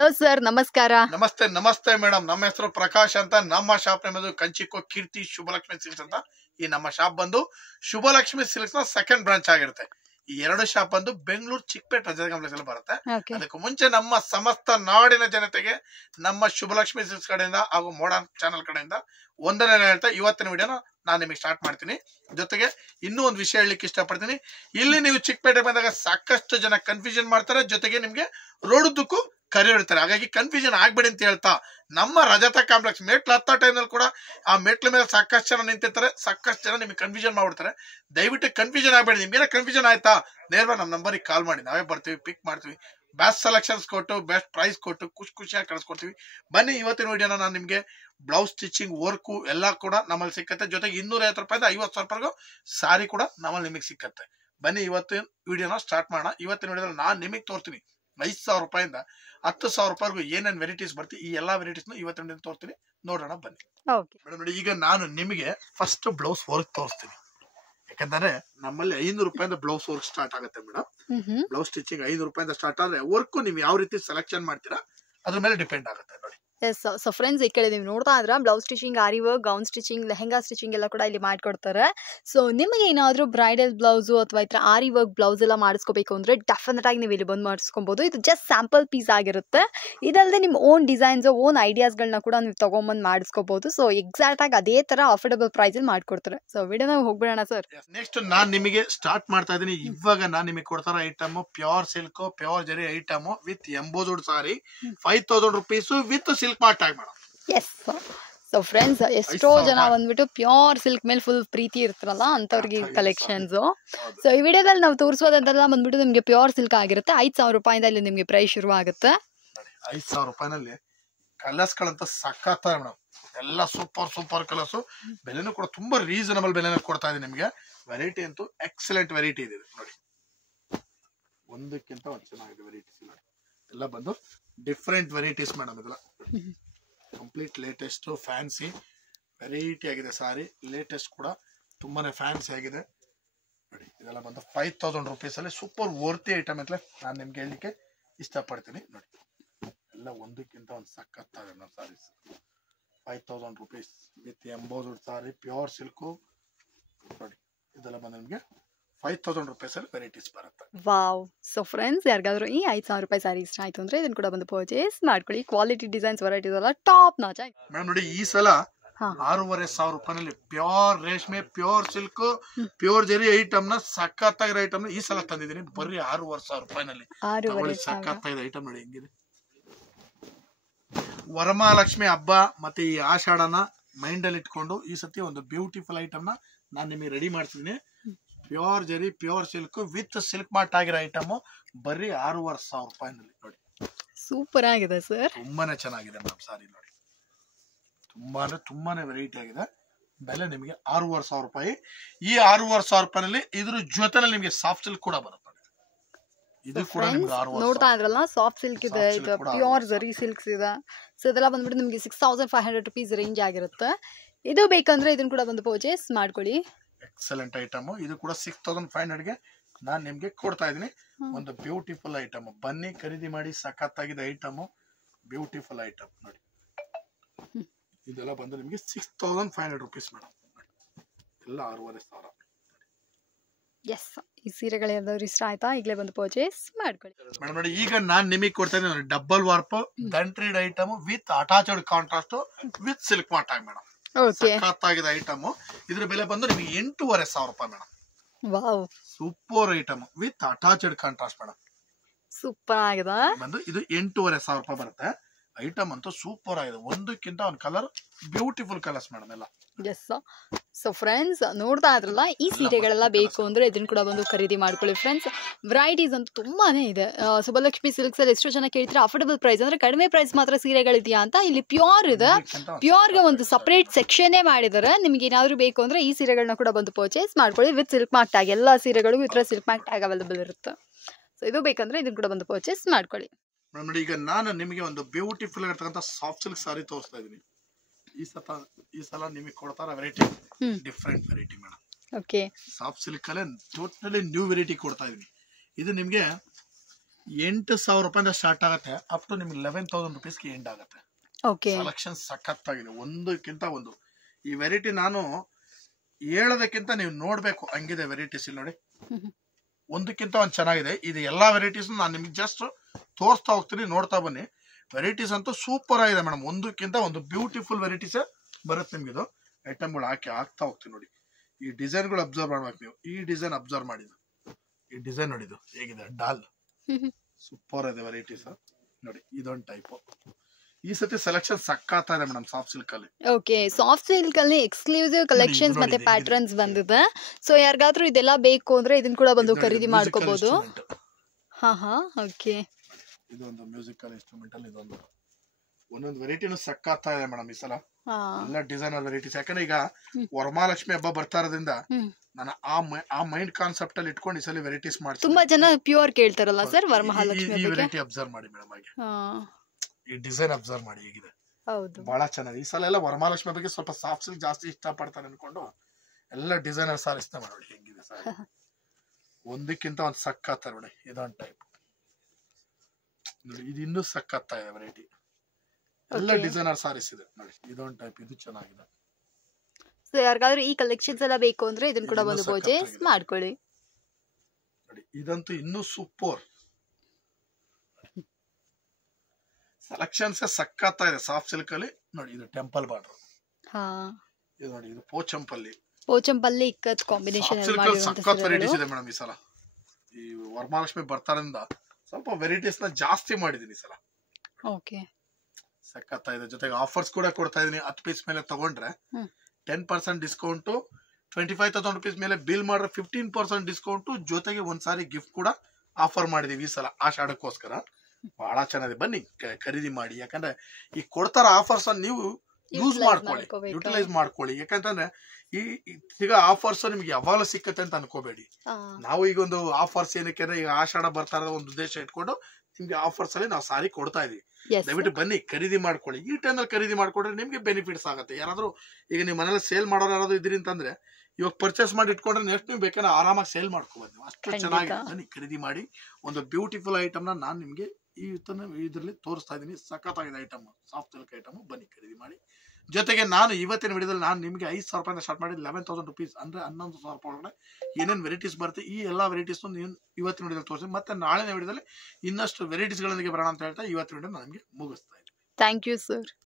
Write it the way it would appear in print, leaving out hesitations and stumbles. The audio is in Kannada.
ಹಲೋ ಸರ್, ನಮಸ್ಕಾರ. ನಮಸ್ತೆ ನಮಸ್ತೆ ಮೇಡಮ್. ನಮ್ಮ ಹೆಸರು ಪ್ರಕಾಶ್ ಅಂತ. ನಮ್ಮ ಶಾಪ್ ನೇಮ್ ಕಂಚಿಕೋ ಕೀರ್ತಿ ಶುಭಲಕ್ಷ್ಮಿ ಸಿಲ್ಕ್ಸ್ ಅಂತ. ಈ ನಮ್ಮ ಶಾಪ್ ಬಂದು ಶುಭಲಕ್ಷ್ಮಿ ಸಿಲ್ಕ್ಸ್ ನ ಸೆಕೆಂಡ್ ಬ್ರಾಂಚ್ ಆಗಿರುತ್ತೆ. ಈ ಎರಡು ಶಾಪ್ ಬಂದು ಬೆಂಗಳೂರು ಚಿಕ್ಕಪೇಟೆ ರಜಾ ಕಾಂಪ್ಲೆಕ್ಸ್ ಅಲ್ಲಿ ಬರುತ್ತೆ. ಅದಕ್ಕೂ ಮುಂಚೆ ನಮ್ಮ ಸಮಸ್ತ ನಾಡಿನ ಜನತೆಗೆ ನಮ್ಮ ಶುಭಲಕ್ಷ್ಮಿ ಸಿಲ್ಕ್ಸ್ ಕಡೆಯಿಂದ ಹಾಗೂ ಮೋಡರ್ನ್ ಚಾನಲ್ ಕಡೆಯಿಂದ ಒಂದನೇ ಹೇಳ್ತಾ ಇವತ್ತಿನ ವಿಡಿಯೋನ ನಾನು ನಿಮಗೆ ಸ್ಟಾರ್ಟ್ ಮಾಡ್ತೀನಿ. ಜೊತೆಗೆ ಇನ್ನೂ ಒಂದು ವಿಷಯ ಹೇಳಲಿಕ್ಕೆ ಇಷ್ಟಪಡ್ತೀನಿ. ಇಲ್ಲಿ ನೀವು ಚಿಕ್ಕಪೇಟೆ ಬಂದಾಗ ಸಾಕಷ್ಟು ಜನ ಕನ್ಫ್ಯೂಷನ್ ಮಾಡ್ತಾರೆ, ಜೊತೆಗೆ ನಿಮ್ಗೆ ರೋಡುದ್ದಕ್ಕೂ ಕರೆಯಿಡ್ತಾರೆ. ಹಾಗಾಗಿ ಕನ್ಫ್ಯೂಷನ್ ಆಗ್ಬೇಡಿ ಅಂತ ಹೇಳ್ತಾ, ನಮ್ಮ ರಜತಾ ಕಾಂಪ್ಲೆಕ್ಸ್ ಮೆಟ್ಲು ಹತ್ತ ಟೈಮ್ನಲ್ಲಿ ಕೂಡ ಆ ಮೆಟ್ಲ ಮೇಲೆ ಸಾಕಷ್ಟು ಜನ ನಿಂತಿರ್ತಾರೆ, ಸಾಕಷ್ಟು ಜನ ನಿಮ್ಗೆ ಕನ್ಫ್ಯೂಷನ್ ಮಾಡ್ಬಿಡ್ತಾರೆ. ದಯವಿಟ್ಟು ಕನ್ಫ್ಯೂಷನ್ ಆಗ್ಬೇಡಿ. ನಿಮ್ಗೆ ಕನ್ಫ್ಯೂಷನ್ ಆಯ್ತಾ, ನೇರವಾಗಿ ನಮ್ಮ ನಂಬರಿಗೆ ಕಾಲ್ ಮಾಡಿ, ನಾವೇ ಬರ್ತೀವಿ, ಪಿಕ್ ಮಾಡ್ತೀವಿ, ಬೆಸ್ಟ್ ಸೆಲೆಕ್ಷನ್ಸ್ ಕೊಟ್ಟು ಬೆಸ್ಟ್ ಪ್ರೈಸ್ ಕೊಟ್ಟು ಖುಷಿಯಾಗಿ ಕಳಿಸ್ಕೊಡ್ತೀವಿ. ಬನ್ನಿ, ಇವತ್ತಿನ ವಿಡಿಯೋನ ನಾನು ನಿಮಗೆ ಬ್ಲೌಸ್ ಸ್ಟಿಚಿಂಗ್ ವರ್ಕು ಎಲ್ಲ ಕೂಡ ನಮ್ಮಲ್ಲಿ ಸಿಕ್ಕತ್ತೆ. ಜೊತೆಗೆ 250 ರೂಪಾಯಿಂದ 50 ಸಾವಿರವರೆಗೂ ಸಾರಿ ಕೂಡ ನಮ್ಮಲ್ಲಿ ನಿಮಗೆ ಸಿಕ್ಕತ್ತೆ. ಬನ್ನಿ ಇವತ್ತಿನ ವಿಡಿಯೋನ ಸ್ಟಾರ್ಟ್ ಮಾಡೋಣ. ಇವತ್ತಿನ ವಿಡಿಯೋದಲ್ಲಿ ನಾನು ನಿಮಗೆ ತೋರ್ತೀನಿ 5,000 ರೂಪಾಯಿಂದ 10,000 ರೂಪಾಯಿಗೂ ಏನೇನು ವೆರೈಟೀಸ್ ಬರ್ತೀವಿ, ಈ ಎಲ್ಲಾ ವೆರೈಟೀಸ್ನ ಇವತ್ತಿನ ವಿಡಿಯೋ ತೋರ್ತೀನಿ, ನೋಡೋಣ ಬನ್ನಿ. ಮೇಡಮ್ ನೋಡಿ, ಈಗ ನಾನು ನಿಮಗೆ ಫಸ್ಟ್ ಬ್ಲೌಸ್ ವರ್ಕ್ ತೋರಿಸ್ತೀನಿ. ಯಾಕಂದ್ರೆ ನಮ್ಮಲ್ಲಿ 500 ರೂಪಾಯಿಂದ ಬ್ಲೌಸ್ ವರ್ಕ್ ಸ್ಟಾರ್ಟ್ ಆಗುತ್ತೆ ಮೇಡಮ್. ಬ್ಲೌಸ್ ಸ್ಟಿಚಿಂಗ್ 500 ರೂಪಾಯಿಂದ ಸ್ಟಾರ್ಟ್ ಆದ್ರೆ ವರ್ಕ್ ನೀವು ಯಾವ ರೀತಿ ಸೆಲೆಕ್ಷನ್ ಮಾಡ್ತೀರಾ ಅದ್ರ ಮೇಲೆ ಡಿಪೆಂಡ್ ಆಗುತ್ತೆ ನೋಡಿ. ಎಸ್, ಸೊ ಫ್ರೆಂಡ್ಸ್, ಈ ಕಡೆ ನೀವು ನೋಡ್ತಾ ಇದ್ರ blouse stitching, aari work, gown stitching, lehenga stitching ಎಲ್ಲ ಕೂಡ ಇಲ್ಲಿ ಮಾಡ್ಕೊಡ್ತಾರೆ. ಸೊ ನಿಮಗೆ ಏನಾದರೂ ಬ್ರೈಡಲ್ ಬ್ಲೌಸು ಅಥವಾ ಈ ಥರ ಆರಿ ವರ್ಕ್ ಬ್ಲೌಸ್ ಎಲ್ಲ ಮಾಡಿಸ್ಕೋಬೇಕು ಅಂದರೆ ಡೆಫಿನೆಟ್ ಆಗಿ ನೀವು ಇಲ್ಲಿ ಬಂದು ಮಾಡಿಸ್ಕೊಬೋದು. ಇದು ಜಸ್ಟ್ ಸ್ಯಾಂಪಲ್ ಪೀಸ್ ಆಗಿರುತ್ತೆ. ಇದಲ್ಲದೆ ನಿಮ್ಮ ಓನ್ ಡಿಸೈನ್ಸ್, ಓನ್ ಐಡಿಯಾಸ್ಗಳನ್ನ ಕೂಡ ನೀವು ತೊಗೊಂಬಂದು ಮಾಡಿಸ್ಕೋಬೋದು. ಸೊ ಎಕ್ಸಾಕ್ಟ್ ಆಗಿ ಅದೇ ಥರ ಅಫೋರ್ಡಬಲ್ ಪ್ರೈಸಲ್ಲಿ ಮಾಡ್ಕೊಡ್ತಾರೆ. ಸೊ ವಿಡಿಯೋನ ಹೋಗ್ಬಿಡೋಣ ಸರ್. ನೆಕ್ಸ್ಟ್ ನಾನು ನಿಮಗೆ ಸ್ಟಾರ್ಟ್ ಮಾಡ್ತಾ ಇದ್ದೀನಿ. ಇವಾಗ ನಾನು ನಿಮಗೆ ಕೊಡ್ತಾರ item pure silk, pure zari item with embossed sari, 5,000 rupees with silk mart tag madam. Yes, so friends, ಎಷ್ಟೋ ಜನ ಬಂದ್ಬಿಟ್ಟು ಪ್ಯೂರ್ ಸಿಲ್ಕ್ ಮೇಲೆ ಫುಲ್ ಪ್ರೀತಿ ಇರ್ತಾರಲ್ಲ ಅಂಥವ್ರಿಗೆ ಕಲೆಕ್ಷನ್ಸ್. ಸೊ ಈ ವಿಡಿಯೋದಲ್ಲಿ ನಾವು ತೋರಿಸೋದಂತೆಲ್ಲ ಬಂದ್ಬಿಟ್ಟು ನಿಮಗೆ ಪ್ಯೂರ್ ಸಿಲ್ಕ್ ಆಗಿರುತ್ತೆ. 5,000 ರೂಪಾಯಿಂದ ಇಲ್ಲಿ ನಿಮಗೆ ಪ್ರೈಸ್ ಶುರು ಆಗುತ್ತೆ. 5,000 ರೂಪಾಯಿನಲ್ಲಿ ಕಲರ್ಸ್ ಗಳಂತ ಸಖತ್ ಮೇಡಮ್. ಎಲ್ಲ ಸೂಪರ್ ಸೂಪರ್ ಕಲರ್ಸ್. ಬೆಲೆನೂ ಕೂಡ ತುಂಬಾ ರೀಸನಬಲ್ ಬೆಲೆನ ಕೊಡ್ತಾ ಇದೆ ನಿಮಗೆ. ವೆರೈಟಿ ಅಂತೂ ಎಕ್ಸಲೆಂಟ್ ವೆರೈಟಿ ಇದೆ ನೋಡಿ. ಒಂದಕ್ಕಿಂತ ಒಂದು ಚೆನ್ನಾಗಿದೆ ವೆರೈಟೀಸ್ ನೋಡಿ. ಎಲ್ಲ ಬಂದು ಡಿಫ್ರೆಂಟ್ ವೆರೈಟೀಸ್ ಮೇಡಮ್. ಇದೆಲ್ಲ ಕಂಪ್ಲೀಟ್ ಲೇಟೆಸ್ಟ್ ಫ್ಯಾನ್ಸಿ ವೆರೈಟಿ ಆಗಿದೆ. ಸಾರಿ ಲೇಟೆಸ್ಟ್ ಕೂಡ ತುಂಬಾನೇ ಫ್ಯಾನ್ಸಿ ಆಗಿದೆ ನೋಡಿ. ಇದೆಲ್ಲ ಬಂದು 5,000 ರುಪೀಸ್ ಅಲ್ಲಿ ಸೂಪರ್ ವರ್ತಿ ಐಟಮ್ ಅಂತ ನಾನು ನಿಮ್ಗೆ ಹೇಳಲಿಕ್ಕೆ ಇಷ್ಟಪಡ್ತೀನಿ ನೋಡಿ. ಎಲ್ಲ ಒಂದಕ್ಕಿಂತ ಒಂದು ಸಖತ್ತಾಗಿದೆ ನಮ್ಮ saris. 5,000 rupees with embossed sari, pure silk ನೋಡಿ. ಇದೆಲ್ಲ ಬಂದು ನಿಮಗೆ 5,000 ರುಪೀಸ್ ಅಲ್ಲಿ ವೆರೈಟೀಸ್ ಬರುತ್ತೆ. ವಾವ್. ಸೊ ಫ್ರೆಂಡ್ಸ್, ಯಾರಿಗಾದ್ರೂ ಈ 5,000 ರೂಪಾಯಿ ಸಾರಿ ಇಷ್ಟ ಆಯ್ತು ಅಂದ್ರೆ ಇದನ್ನ ಕೂಡ ಬಂದು ಪರ್ಚೇಸ್ ಮಾಡ್ಕೊಳ್ಳಿ. ಕ್ವಾಲಿಟಿ ಡಿಸೈನ್ಸ್ ವೆರೈಟೀಸ್ ಎಲ್ಲ ಟಾಪ್ ನಾಚ್. ಮೇಡಮ್ ನೋಡಿ, ಈ ಸಲ 6,500 ರೂಪಾಯಿನಲ್ಲಿ ಪ್ಯೂರ್ ರೇಷ್ಮೆ, pure silk, pure zari item ನ ಸಖತ್ತಾಗಿರೋ ಐಟಮ್ ಈ ಸಲ ತಂದಿದ್ದೀನಿ. ಬರೀ 6,500 ರೂಪಾಯಿನಲ್ಲಿ ಸಖತ್ತಾಗಿದೆ ಐಟಮ್ ನೋಡಿ. ಹೆಂಗಿದೆ ವರಮಹಾಲಕ್ಷ್ಮಿ ಹಬ್ಬ ಮತ್ತೆ ಈ ಆಷಾಢನ ಮೈಂಡ್ ಅಲ್ಲಿ ಇಟ್ಕೊಂಡು ಈ ಸತಿ ಒಂದು ಬ್ಯೂಟಿಫುಲ್ ಐಟಮ್ ನ ನಾನು ನಿಮಗೆ ರೆಡಿ ಮಾಡ್ತಿದ್ದೀನಿ. ಪ್ಯೂರ್ ಜರಿ, pure silk with silk mart ಆಗಿರೋ ಐಟಮ್ ಬರೀ 6,500 ರೂಪಾಯಿನಲ್ಲಿ ನೋಡಿ. ಸೂಪರ್ ಆಗಿದೆ ಸರ್, ತುಂಬಾನೇ ಚೆನ್ನಾಗಿದೆ ಮೇಡಮ್ ಸಾರಿ ನೋಡಿ. ತುಂಬಾನೇ ವೆರೈಟಿ ಆಗಿದೆ. ಬೆಲೆ ನಿಮಗೆ 6,500 ರೂಪಾಯಿ. ಈ 6,500 ರೂಪಾಯಿನಲ್ಲಿ ಇದ್ರ ಜೊತೆನಲ್ಲಿ ನಿಮಗೆ ಸಾಫ್ಟ್ ಸಿಲ್ಕ್ ಕೂಡ ಬರುತ್ತೆ. ಇದು ಕೂಡ ನಿಮ್ಗೆ 6,500. ನೋಡ್ತಾ ಇದ್ರಲ್ಲ, ಸಾಫ್ಟ್ ಸಿಲ್ಕ್ ಇದೆ, ಇದು ಪ್ಯೂರ್ ಜರಿ ಸಿಲ್ಕ್ಸ್ ಇದೆ. ಸೊ ಇದೆಲ್ಲ ಬಂದ್ಬಿಟ್ಟು ನಿಮಗೆ 6,500 ರುಪೀಸ್ ರೇಂಜ್ ಆಗಿರುತ್ತೆ. ಇದು ಬೇಕಂದ್ರೆ ಇದನ್ನ ಕೂಡ ಬಂದು ಪರ್ಚೇಸ್ ಮಾಡ್ಕೊಳ್ಳಿ. Excellent item. ಇದು ಕೂಡ 6,500ಗೆ ನಾನು ನಿಮ್ಗೆ ಕೊಡ್ತಾ ಇದೀನಿ. ಒಂದು ಬ್ಯೂಟಿಫುಲ್ ಐಟಮ್. ಬನ್ನಿ ಖರೀದಿ ಮಾಡಿ. ಸಖತ್ತಾಗಿದೆ ಐಟಮ್, ಬ್ಯೂಟಿಫುಲ್ ಐಟಮ್ ನೋಡಿ. ಇದೆಲ್ಲ ಬಂದು ನಿಮ್ಗೆ 6,500 ರುಪೀಸ್ ಮೇಡಮ್. ಎಲ್ಲ 6,500. ಎಸ್, ಈ ಸೀರೆಗಳೆಲ್ಲರೂ ಇಷ್ಟ ಆಯ್ತಾ? ಈಗಲೇ ಬಂದು ಪರ್ಚೇಸ್ ಮಾಡ್ಕೊಳ್ಳಿ ಮೇಡಮ್ ನೋಡಿ. ಈಗ ನಾನು ನಿಮಗೆ ಕೊಡ್ತಾ ಇದ್ದೀನಿ ಡಬಲ್ ವಾರ್ಪ್ ದಂಟ್ರಿಡ್ item with attached contrast with silk mart tag madam. ಸಖತ್ತಾಗಿದೆ ಐಟಮ್. ಇದ್ರ ಬೆಲೆ ಬಂದು ನಿಮಗೆ 8,500 ರೂಪಾಯಿ ಮೇಡಮ್. Wow, super item with attached contrast madam. Super ಆಗಿದೆ. ಬಂದು ಇದು 8,500 ರೂಪಾಯಿ ಬರುತ್ತೆ. ಐಟಮ್ ಅಂತೂ ಸೂಪರ್ ಆಗಿದೆ. ಒಂದಕ್ಕಿಂತ ಒಂದು ಕಲರ್ ಬ್ಯೂಟಿಫುಲ್ ಕಲರ್ಸ್ ಮೇಡಮ್ ಎಲ್ಲ. ಎಸ್, ಸೊ ಫ್ರೆಂಡ್ಸ್, ನೋಡ್ತಾ ಇದ್ರಲ್ಲ, ಈ ಸೀರೆಗಳೆಲ್ಲ ಬೇಕು ಅಂದ್ರೆ ಇದನ್ನ ಕೂಡ ಬಂದು ಖರೀದಿ ಮಾಡ್ಕೊಳ್ಳಿ ಫ್ರೆಂಡ್ಸ್. ವೆರೈಟೀಸ್ ಅಂತೂ ತುಂಬಾನೇ ಇದೆ. ಶುಭಲಕ್ಷ್ಮಿ ಸಿಲ್ಕ್ಸ್ ಅಲ್ಲಿ ಎಷ್ಟೋ ಜನ ಕೇಳ್ತಾರೆ ಅಫೋರ್ಡಬಲ್ ಪ್ರೈಸ್ ಅಂದ್ರೆ ಕಡಿಮೆ ಪ್ರೈಸ್ ಮಾತ್ರ ಸೀರೆಗಳಿದೆಯಾ ಅಂತ. ಇಲ್ಲಿ ಪ್ಯೂರ್ ಇದೆ. ಪ್ಯೂರ್ಗೆ ಒಂದು ಸಪರೇಟ್ ಸೆಕ್ಷನ್ನೇ ಮಾಡಿದ್ದಾರೆ. ನಿಮ್ಗೆ ಏನಾದ್ರು ಬೇಕು ಅಂದ್ರೆ ಈ ಸೀರೆಗಳನ್ನ ಕೂಡ ಬಂದು ಪರ್ಚೇಸ್ ಮಾಡ್ಕೊಳ್ಳಿ ವಿತ್ ಸಿಲ್ಕ್ ಮಾರ್ಕ್ ಟ್ಯಾಗ್. ಎಲ್ಲ ಸೀರೆಗಳಿಗೂ ಈ ಥರ ಸಿಲ್ಕ್ ಮಾರ್ಕ್ ಟ್ಯಾಗ್ ಅವೈಲೇಬಲ್ ಇರುತ್ತೆ. ಸೊ ಇದು ಬೇಕಂದ್ರೆ ಇದನ್ನ ಕೂಡ ಬಂದು ಪರ್ಚೇಸ್ ಮಾಡ್ಕೊಳ್ಳಿ. ನೋಡಿ, ಈಗ ನಾನು ನಿಮಗೆ ಒಂದು ಬ್ಯೂಟಿಫುಲ್ ಆಗಿರ್ತಕ್ಕಂಥ ಸಾಫ್ಟ್ ಸಿಲ್ಕ್ ಸಾರಿ ತೋರಿಸ್ತಾ ಇದ್ದೀನಿ. ಈ ಸಲ ನಿಮಗೆ ಕೊಡ್ತಾರ variety different variety madam. Okay, soft silk ಅಲ್ಲೇ ಟೋಟಲಿ ನ್ಯೂ ವೆರೈಟಿ ಕೊಡ್ತಾ ಇದೀನಿ. ಇದು ನಿಮ್ಗೆ 8,000 ರೂಪಾಯಿಂದ ಸ್ಟಾರ್ಟ್ ಆಗುತ್ತೆ ಅಪ್ ಟು ನಿಮ್ಗೆ 11,000 ರುಪೀಸ್ಗೆ ಎಂಡ್ ಆಗುತ್ತೆ. ಓಕೆ ಸೆಲೆಕ್ಷನ್ ಸಖತ್ತಾಗಿದೆ, ಒಂದಕ್ಕಿಂತ ಒಂದು. ಈ ವೆರೈಟಿ ನಾನು ಹೇಳೋದಕ್ಕಿಂತ ನೀವು ನೋಡ್ಬೇಕು, ಹಂಗಿದೆ ವೆರೈಟೀಸ್. ಇಲ್ಲಿ ನೋಡಿ, ಒಂದಕ್ಕಿಂತ ಒಂದು ಚೆನ್ನಾಗಿದೆ. ಇದು ಎಲ್ಲಾ ವೆರೈಟೀಸ್ ನಾನು ನಿಮ್ಗೆ ಜಸ್ಟ್ ತೋರಿಸ್ತಾ ಹೋಗ್ತೀನಿ, ನೋಡ್ತಾ ಬನ್ನಿ. ವೆರೈಟೀಸ್ ಅಂತೂ ಸೂಪರ್ ಆಗಿದೆ ಮೇಡಮ್, ಒಂದಕ್ಕಿಂತ ಒಂದು ಬ್ಯೂಟಿಫುಲ್ ವೆರೈಟೀಸ್ ಬರುತ್ತೆ ನಿಮ್ಗೆ. ಇದು ಐಟಮ್ಗಳು ಹಾಕ್ತಾ ಹೋಗ್ತೀನಿ ನೋಡಿ. ಈ ಡಿಸೈನ್ಗಳು ಅಬ್ಸರ್ವ್ ಮಾಡ್ಬೇಕು ನೀವು. ಈ ಡಿಸೈನ್ ಅಬ್ಸರ್ವ್ ಮಾಡಿದ್ದು, ಈ ಡಿಸೈನ್ ನೋಡಿದ್ದು ಹೇಗಿದೆ, ಡಾಲ್ ಸೂಪರ್ ಇದೆ ವೆರೈಟೀಸ್ ನೋಡಿ. ಇದೊಂದು ಟೈಪ್. ಈ ಸತಿ ಸೆಲೆಕ್ಷನ್ ಸಕ್ಕತ್ತಾ ಇದೆ ಮೇಡಮ್ ಸಾಫ್ಟ್ ಸಿಲ್ಕ್ ಅಲ್ಲಿ. ಓಕೆ, ಸಾಫ್ಟ್ ಸಿಲ್ಕ್ ಅಲ್ಲಿ ಎಕ್ಸ್ಕ್ಲೂಸಿವ್ ಕಲೆಕ್ಷನ್ಸ್ ಮತ್ತೆ ಪ್ಯಾಟರ್ನ್ಸ್ ಬಂದಿದೆ. ಸೊ ಯಾರಿಗಾದ್ರೂ ಇದೆಲ್ಲ ಬೇಕು ಅಂದ್ರೆ ಇದನ್ನ ಕೂಡ ಬಂದು ಖರೀದಿ ಮಾಡ್ಕೋಬಹುದು. ಹಾ ಹಾ, ಓಕೆ. ಇದೊಂದು ಮ್ಯೂಸಿಕಲ್ ಇನ್ಸ್ಟ್ರೂಮೆಂಟ್ ಅಲ್ಲಿ ಇದೊಂದು ಒಂದೊಂದು ವೆರೈಟಿನೂ ಸಕ್ಕತ್ತಾ ಇದೆ ಮೇಡಮ್ ಈ ಸಲ. ಎಲ್ಲ ಡಿಸೈನರ್ ವೆರೈಟೀಸ್. ಯಾಕಂದ್ರೆ ಈಗ ವರಮಹಾಲಕ್ಷ್ಮಿ ಹಬ್ಬ ಬರ್ತಾ ಇರೋದ್ರಿಂದ ನಾನು ಆ ಮೈಂಡ್ ಕಾನ್ಸೆಪ್ಟ್ ಅಲ್ಲಿ ಇಟ್ಕೊಂಡು ಈ ಸಲ ವೆರೈಟೀಸ್ ಮಾಡ್ತೀನಿ. ತುಂಬಾ ಜನ ಪ್ಯೂರ್ ಕೇಳ್ತಾರಲ್ಲ ಸರ್ ವರಮಹಾಲಕ್ಷ್ಮಿ ಈ ವೆರೈಟಿ ಅಬ್ಸರ್ವ್ ಮಾಡಿ ಮೇಡಮ್. ಹಾಗೆ ಈ ಡಿಸೈನ್ ಅಬ್ಸರ್ವ್ ಮಾಡಿ ಹೇಗಿದೆ, ಹೌದು, ಬಹಳ ಚೆನ್ನಾಗಿದೆ. ಈ ಸಲ ಎಲ್ಲ ವರಮಹಾಲಕ್ಷ್ಮಿ ಬಗ್ಗೆ ಸ್ವಲ್ಪ ಸಾಫ್ಟ್ ಸಿಲ್ಕ್ ಜಾಸ್ತಿ ಇಷ್ಟಪಡ್ತಾರೆ ಅನ್ಕೊಂಡು ಎಲ್ಲ ಡಿಸೈನರ್ ಸಾರೀಸ್ ನೋಡಿ ಹೆಂಗಿದೆ ಸಾರಿ. ಒಂದಕ್ಕಿಂತ ಒಂದು ಸಕ್ಕತ್ತ ನೋಡಿ. ಇದೊಂದು ಟೈಪ್ ನೋಡಿ, ಇದು ಇನ್ನೂ ಸಕ್ಕತ್ತ ಇದೆ ವೆರೈಟಿ. ಎಲ್ಲ ಡಿಸೈನರ್ ಸಾರೀಸ್ ಇದೆ ನೋಡಿ. ಇದೊಂದು ಟೈಪ್, ಇದು ಚೆನ್ನಾಗಿದೆ. ಸೊ ಯಾರಿಗಾದ್ರೂ ಈ ಕಲೆಕ್ಷನ್ಸ್ ಎಲ್ಲ ಬೇಕು ಅಂದ್ರೆ ಇದನ್ನ ಕೂಡ ಬಂದು ಪರ್ಚೇಸ್ ಮಾಡ್ಕೊಳ್ಳಿ ನೋಡಿ. ಇದಂತೂ ಇನ್ನೂ ಸೂಪರ್ ಸೆಲೆಕ್ಷನ್ಸ್, ಸಕ್ಕತ್ತಾ ಇದೆ ಸಾಫ್ಟ್ ಸಿಲ್ಕ್ ಅಲ್ಲಿ ನೋಡಿ. ಇದು ಟೆಂಪಲ್ ಬಾರ್ಡರ್. ಹಾ, ಇದು ನೋಡಿ, ಇದು ಪೋಚಂಪಲ್ಲಿ. ಪೋಚಂಪಲ್ಲಿ ಇಕ್ಕತ್ ಕಾಂಬಿನೇಷನ್ ಅಲ್ಲಿ ಮಾಡಿರುವಂತ ಸಕ್ಕತ್ ವೆರೈಟೀಸ್ ಇದೆ ಮೇಡಮ್ ಈ ಸಲ. ಈ ವರಮಹಾಲಕ್ಷ್ಮಿ ಬರ್ತಾರಿಂದ ಸ್ವಲ್ಪ ವೆರೈಟೀಸ್ ನ ಜಾಸ್ತಿ ಮಾಡಿದೀನಿ ಈ ಸಲ. ಓಕೆ, ಸಕ್ಕತ್ತಾ ಇದೆ. ಜೊತೆಗೆ ಆಫರ್ಸ್ ಕೂಡ ಕೊಡ್ತಾ ಇದೀನಿ. 10 ಪೀಸ್ ಮೇಲೆ ತಗೊಂಡ್ರೆ 10% ಡಿಸ್ಕೌಂಟ್, 25,000 ರುಪೀಸ್ ಮೇಲೆ ಬಿಲ್ ಮಾಡ್ರೆ 15% ಡಿಸ್ಕೌಂಟ್, ಜೊತೆಗೆ ಒಂದ್ಸಾರಿ ಗಿಫ್ಟ್ ಕೂಡ ಆಫರ್ ಮಾಡಿದೀವಿ ಈ ಸಲ ಆಷಾಢಕ್ಕೋಸ್ಕರ. ಬಹಳ ಚೆನ್ನಾಗಿದೆ, ಬನ್ನಿ ಖರೀದಿ ಮಾಡಿ. ಯಾಕಂದ್ರೆ ಈ ಕೊಡ್ತಾರ ಆಫರ್ಸ್ ಅನ್ನು ನೀವು ಯೂಸ್ ಮಾಡ್ಕೊಳ್ಳಿ, ಯುಟಿಲೈಸ್ ಮಾಡ್ಕೊಳ್ಳಿ. ಯಾಕಂತಂದ್ರೆ ಈಗ ಆಫರ್ಸ್ ನಿಮ್ಗೆ ಯಾವಾಗ ಸಿಕ್ಕತ್ತೆ ಅಂತ ಅನ್ಕೋಬೇಡಿ. ನಾವು ಈಗ ಒಂದು ಆಫರ್ಸ್ ಏನಕ್ಕೆ ಅಂದ್ರೆ ಈಗ ಆಷಾಢ ಬರ್ತಾ ಇರೋ ಒಂದು ಉದ್ದೇಶ ಇಟ್ಕೊಂಡು ನಿಮ್ಗೆ ಆಫರ್ಸ್ ಅಲ್ಲಿ ನಾವು ಸಾರಿ ಕೊಡ್ತಾ ಇದೀವಿ. ದಯವಿಟ್ಟು ಬನ್ನಿ ಖರೀದಿ ಮಾಡ್ಕೊಳ್ಳಿ. ಈ ಟೈಮ್ ಅಲ್ಲಿ ಖರೀದಿ ಮಾಡ್ಕೊಂಡ್ರೆ ನಿಮ್ಗೆ ಬೆನಿಫಿಟ್ಸ್ ಆಗುತ್ತೆ. ಯಾರಾದ್ರೂ ಈಗ ನಿಮ್ಮ ಮನೇಲಿ ಸೇಲ್ ಮಾಡೋರು ಯಾರಾದ್ರೂ ಇದ್ರಿ ಅಂತಂದ್ರೆ ಇವಾಗ ಪರ್ಚೇಸ್ ಮಾಡಿ ಇಟ್ಕೊಂಡ್ರೆ ನೆಕ್ಸ್ಟ್ ನೀವು ಬೇಕಾದ್ರೆ ಆರಾಮಾಗಿ ಸೇಲ್ ಮಾಡ್ಕೋಬಹುದು. ಅಷ್ಟು ಚೆನ್ನಾಗಿದೆ. ಬನ್ನಿ ಖರೀದಿ ಮಾಡಿ. ಒಂದು ಬ್ಯೂಟಿಫುಲ್ ಐಟಮ್ ನ ನಾನು ನಿಮ್ಗೆ ಇದ್ರಲ್ಲಿ ತೋರಿಸ್ತಾ ಇದೀನಿ. ಸಖತ್ತಾಗಿದೆ ಐಟಮ್, ಸಾಫ್ಟ್ ಸಿಲ್ಕ್ ಐಟಮ್. ಬನ್ನಿ ಖರೀದಿ ಮಾಡಿ. ಜೊತೆಗೆ ನಾನು ಇವತ್ತಿನ ವಿಡಿಯೋದಲ್ಲಿ ನಾನು ನಿಮಗೆ 5,000 ರೂಪಾಯಿಂದ ಸ್ಟಾರ್ಟ್ ಮಾಡಿ 11,000 ರುಪೀಸ್ ಅಂದ್ರೆ 11,000 ರೂಪಾಯಿ ಒಳಗಡೆ ಏನೇನು ವೆರೈಟೀಸ್ ಬರುತ್ತೆ ಈ ಎಲ್ಲಾ ವೆರೈಟೀಸ್ ಇವತ್ತಿನ ವಿಡಿಯೋದಲ್ಲಿ ತೋರಿಸ್ತೀನಿ. ಮತ್ತೆ ನಾಳಿನ ವಿಡಿಯೋದಲ್ಲಿ ಇನ್ನಷ್ಟು ವೆರೈಟೀಸ್ ಗಳೊಂದಿಗೆ ಬರೋಣ ಅಂತ ಹೇಳ್ತಾ ಇವತ್ತಿನ ವಿಡಿಯೋ ನಾನು ನಿಮಗೆ ಮುಗಿಸ್ತಾ ಇದ್ದೀನಿ. Thank you sir.